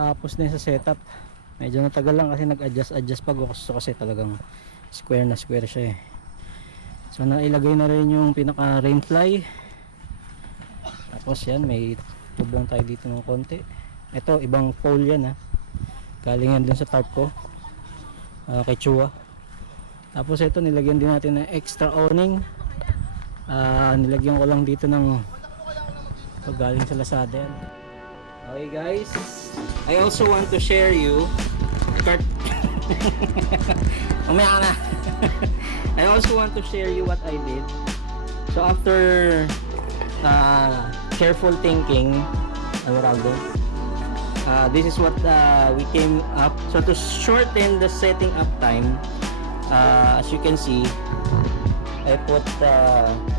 Tapos din sa setup, medyo natagal lang kasi nag-adjust pa gusto kasi talagang square na square siya eh. So nailagay na rin yung pinaka rain fly. Tapos yan, may tubong tayo dito ng konti. Ito ibang pole yan ha, galing yan dun sa tarp ko kay Chua. Tapos ito nilagyan din natin ng extra awning. Nilagyan ko lang dito ng ito, galing sa Lazada yan. Okay guys, I also want to share you umaya na. I also want to share you what I did. So after careful thinking, this is what we came up. So to shorten the setting up time, as you can see, I put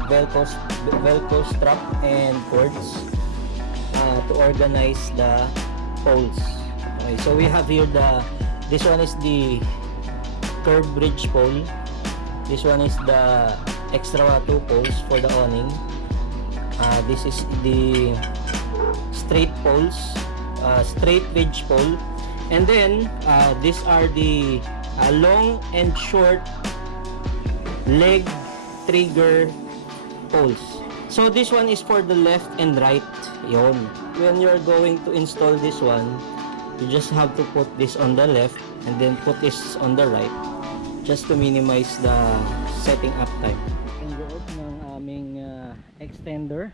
Velcro strap and cords to organize the poles. Okay, so we have here this one is the curved bridge pole. This one is the extra 2 poles for the awning. This is the straight poles, straight ridge pole, and then these are the long and short leg trigger poles. So this one is for the left and right. Yon. When you're going to install this one, you just have to put this on the left and then put this on the right, just to minimize the setting up time. Ang loob ng aming extender.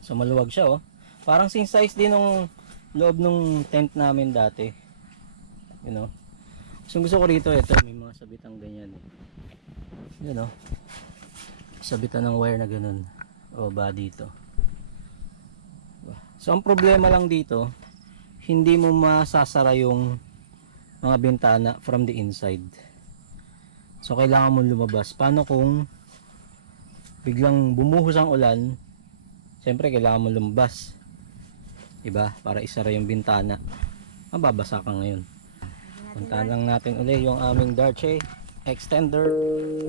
So maluwag siya oh. Parang same size din ng loob ng tent namin dati. You know. So gusto ko rito, ito may mga sabitang ganyan eh. You know. Sabitan ng wire na ganun. O ba dito. So ang problema lang dito, hindi mo masasara yung mga bintana from the inside. So kailangan mo lumabas. Paano kung biglang bumuhos ang ulan? Siyempre kailangan mo lumabas. Diba? Para isara yung bintana. Mababasa ka ngayon. Puntahan lang natin ulit yung aming Darche Xtender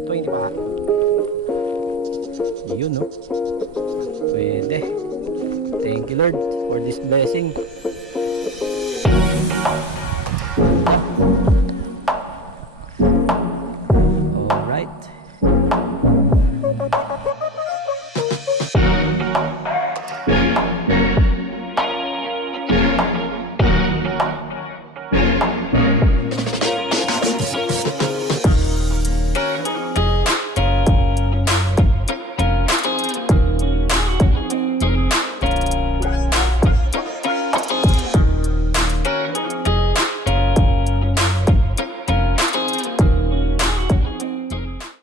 25. Yun no. Pwede. Thank you Lord for this blessing.